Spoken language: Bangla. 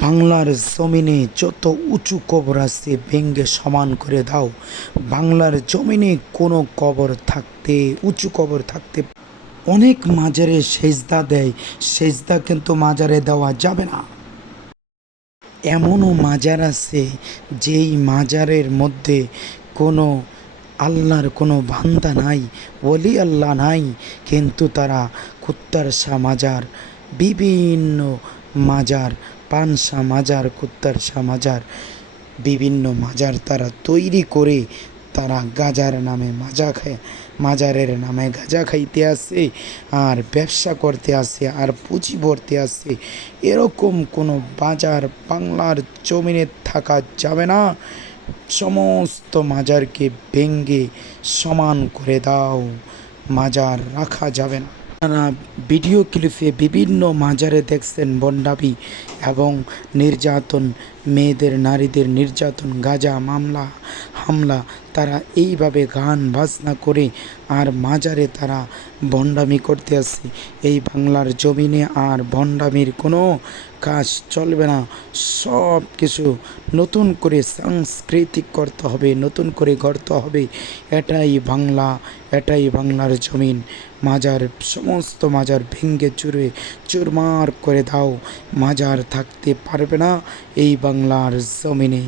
বাংলার জমিনে যত উঁচু কবর আছে ভেঙ্গে সমান করে দাও। বাংলার জমিনে কোনো কবর থাকতে, উঁচু কবর থাকতে অনেক মাজারে সেজদা দেয়, সেজদা কিন্তু মাজারে দেওয়া যাবে না। এমনও মাজার আছে যেই মাজারের মধ্যে কোনো আল্লাহর কোনো বান্দা নাই, ওলি আল্লাহ নাই, কিন্তু তারা কুত্তার শাহ মাজার, বিভিন্ন মাজার, পানশা মাজার, কুত্তার শাহ মাজার, বিভিন্ন মাজার তারা তৈরি করে তারা গাজার নামে মাজা খায়, মাজারের নামে গাঁজা খাইতে আসে আর ব্যবসা করতে আসে আর পুঁজি ভরতে আসে। এরকম কোনো বাজার বাংলার জমিনে থাকা যাবে না। সমস্ত মাজারকে ভেঙ্গে সমান করে দাও, মাজার রাখা যাবে না। আপনারা ভিডিও ক্লিপে বিভিন্ন মাজারে দেখছেন ভণ্ডামি এবং নির্যাতন, মেয়েদের নারীদের নির্যাতন, গাঁজা মামলা হামলা, তারা এইভাবে গান বাজনা করে আর মাজারে তারা ভণ্ডামি করতে আসে। এই বাংলার জমিনে আর ভণ্ডামির কোনো কাজ চলবে না। সব কিছু নতুন করে সাংস্কৃতিক করতে হবে, নতুন করে গড়তে হবে। এটাই বাংলা, এটাই বাংলার জমিন। মাজার, সমস্ত মাজার ভেঙ্গে চুরে চুরমার করে দাও। মাজার থাকতে পারবে না এই বাংলার জমিনে।